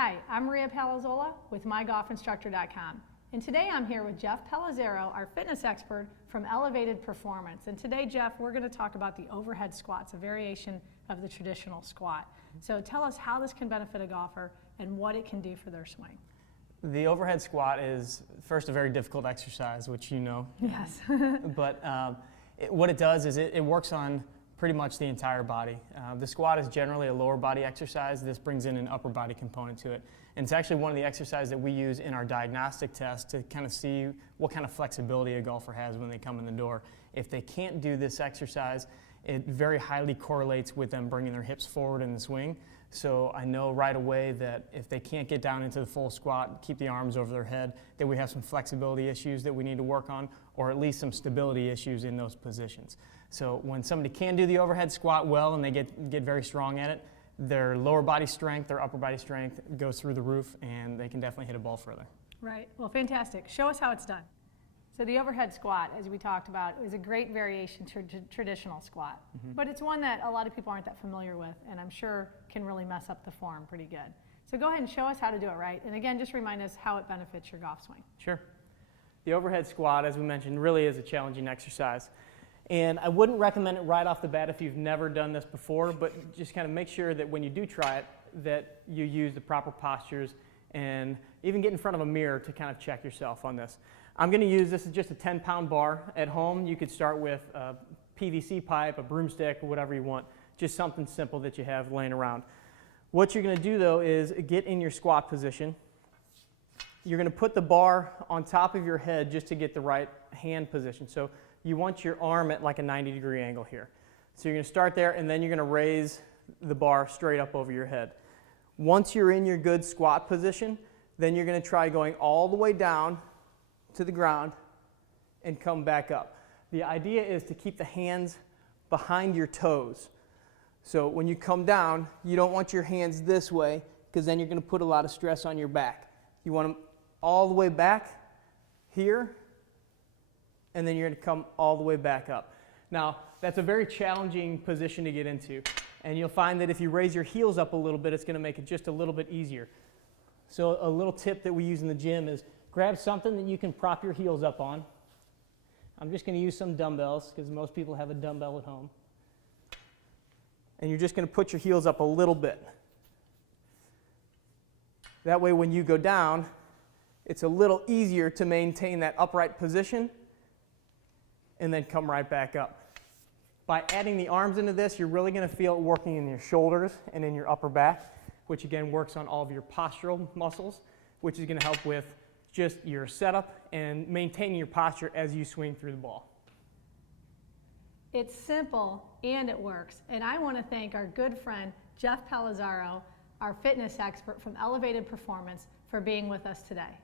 Hi, I'm Maria Palazzola with MyGolfInstructor.com, and today I'm here with Jeff Palazzaro, our fitness expert from Elevated Performance. And today, Jeff, we're going to talk about the overhead squats, a variation of the traditional squat. So tell us how this can benefit a golfer and what it can do for their swing. The overhead squat is, first, a very difficult exercise, which you know. Yes. But what it does is it works on pretty much the entire body. The squat is generally a lower body exercise. This brings in an upper body component to it. And it's actually one of the exercises that we use in our diagnostic test to kind of see what kind of flexibility a golfer has when they come in the door. If they can't do this exercise, it very highly correlates with them bringing their hips forward in the swing. So I know right away that if they can't get down into the full squat, keep the arms over their head, that we have some flexibility issues that we need to work on, or at least some stability issues in those positions. So when somebody can do the overhead squat well and they get very strong at it, their lower body strength, their upper body strength goes through the roof, and they can definitely hit a ball further. Right. Well, fantastic. Show us how it's done. So the overhead squat, as we talked about, is a great variation to traditional squat. But it's one that a lot of people aren't that familiar with, and I'm sure can really mess up the form pretty good. So go ahead and show us how to do it right. And again, just remind us how it benefits your golf swing. Sure. The overhead squat, as we mentioned, really is a challenging exercise. And I wouldn't recommend it right off the bat if you've never done this before, but just kind of make sure that when you do try it, that you use the proper postures and even get in front of a mirror to kind of check yourself on this. I'm going to use this as just a 10-pound bar. At home, you could start with a PVC pipe, a broomstick, or whatever you want, just something simple that you have laying around. What you're going to do, though, is get in your squat position. You're going to put the bar on top of your head just to get the right hand position. So you want your arm at like a 90-degree angle here. So you're going to start there, and then you're going to raise the bar straight up over your head. Once you're in your good squat position, then you're going to try going all the way down to the ground and come back up. The idea is to keep the hands behind your toes. So when you come down, you don't want your hands this way, because then you're going to put a lot of stress on your back. You want them all the way back here, and then you're going to come all the way back up. Now, that's a very challenging position to get into, and you'll find that if you raise your heels up a little bit, it's going to make it just a little bit easier. So a little tip that we use in the gym is grab something that you can prop your heels up on. I'm just going to use some dumbbells because most people have a dumbbell at home. And you're just going to put your heels up a little bit. That way when you go down, it's a little easier to maintain that upright position and then come right back up. By adding the arms into this, you're really going to feel it working in your shoulders and in your upper back, which again works on all of your postural muscles, which is going to help with just your setup and maintaining your posture as you swing through the ball. It's simple and it works. And I want to thank our good friend, Jeff Palazzaro, our fitness expert from Elevated Performance, for being with us today.